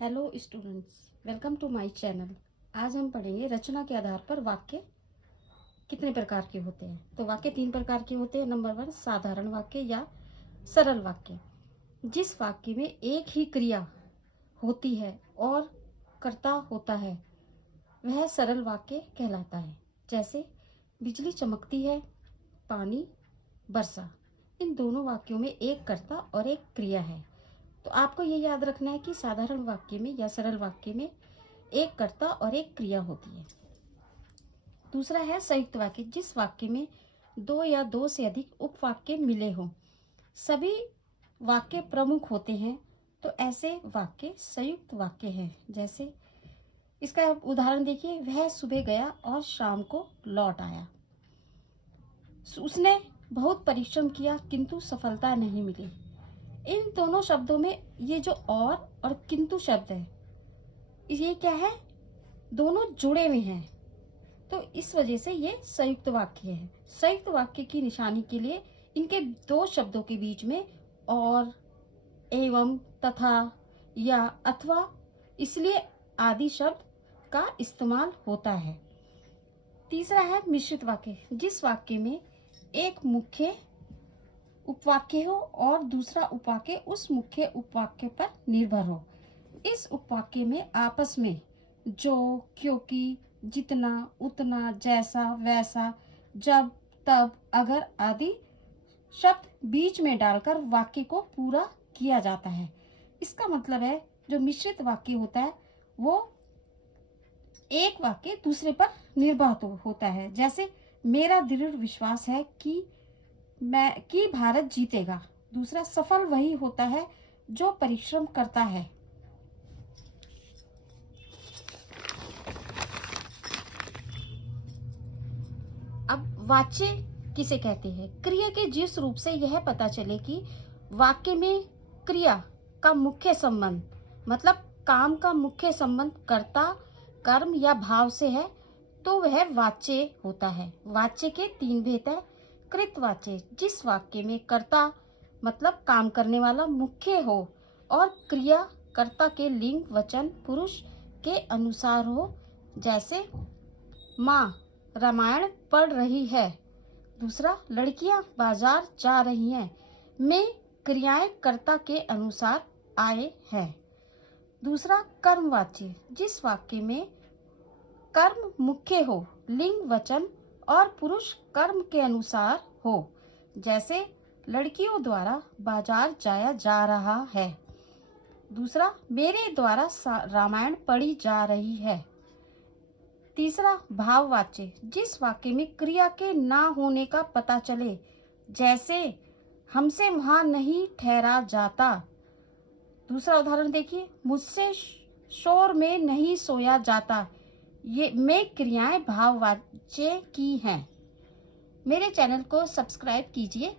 Hello students, welcome to my channel. आज हम पढ़ेंगे रचना के आधार पर वाक्य कितने प्रकार के होते हैं। तो वाक्य 3 प्रकार के होते हैं। नंबर 1, साधारण वाक्य या सरल वाक्य। जिस वाक्य में एक ही क्रिया होती है और कर्ता होता है वह सरल वाक्य कहलाता है। जैसे बिजली चमकती है, पानी, वर्षा। इन दोनों वाक्यों में एक कर्ता और एक क्रिया है। तो आपको ये याद रखना है कि साधारण वाक्य में या सरल वाक्य में एक कर्ता और एक क्रिया होती है। दूसरा है संयुक्त वाक्य। जिस वाक्य में 2 या 2 से अधिक उपवाक्य मिले हों, सभी वाक्य प्रमुख होते हैं, तो ऐसे वाक्य संयुक्त वाक्य हैं। जैसे इसका उदाहरण देखिए, वह सुबह गया और शाम को लौट आया। उसने बहुत परिश्रम किया किंतु सफलता नहीं मिली। इन दोनों शब्दों में ये जो और किंतु शब्द है, ये क्या है, दोनों जुड़े हुए हैं, तो इस वजह से ये संयुक्त वाक्य है। संयुक्त वाक्य की निशानी के लिए इनके दो शब्दों के बीच में और, एवं, तथा या अथवा, इसलिए आदि शब्द का इस्तेमाल होता है। तीसरा है मिश्रित वाक्य। जिस वाक्य में एक मुख्य उपवाक्य हो और दूसरा उपवाक्य उस मुख्य उपवाक्य पर निर्भर हो। इस उपवाक्य में आपस में जो, क्योंकि, जितना, उतना, जैसा, वैसा, जब, तब, अगर आदि शब्द बीच में डालकर वाक्य को पूरा किया जाता है। इसका मतलब है जो मिश्रित वाक्य होता है वो एक वाक्य दूसरे पर निर्भर होता है। जैसे मेरा दृढ़ विश्वास है कि भारत जीतेगा। दूसरा, सफल वही होता है जो परिश्रम करता है। अब वाच्य किसे कहते हैं? क्रिया के जिस रूप से यह पता चले कि वाक्य में क्रिया का मुख्य संबंध, मतलब काम का मुख्य संबंध कर्ता, कर्म या भाव से है, तो वह वाच्य होता है। वाच्य के 3 भेद है। कृतवाच्य, जिस वाक्य में कर्ता मतलब काम करने वाला मुख्य हो और क्रिया कर्ता के लिंग, वचन, पुरुष के अनुसार हो। जैसे माँ रामायण पढ़ रही है। दूसरा, लड़कियां बाजार जा रही हैं, में क्रियाएं कर्ता के अनुसार आए हैं। दूसरा, कर्मवाच्य, जिस वाक्य में कर्म मुख्य हो, लिंग, वचन और पुरुष कर्म के अनुसार हो। जैसे लड़कियों द्वारा बाजार जाया जा रहा है। दूसरा, मेरे द्वारा रामायण पढ़ी जा रही है। तीसरा, भाववाच्य, जिस वाक्य में क्रिया के ना होने का पता चले। जैसे हमसे वहां नहीं ठहरा जाता। दूसरा उदाहरण देखिए, मुझसे शोर में नहीं सोया जाता। ये में क्रियाएं भाववाच्य की हैं। मेरे चैनल को सब्सक्राइब कीजिए।